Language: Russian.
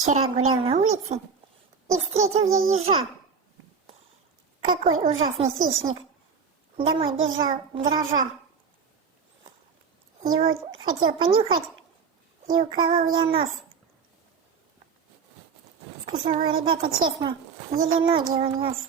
Вчера гулял на улице и встретил я ежа. Какой ужасный хищник! Домой бежал, дрожа. Его хотел понюхать, и уколол я нос. Скажу, ребята, честно, еле ноги унес.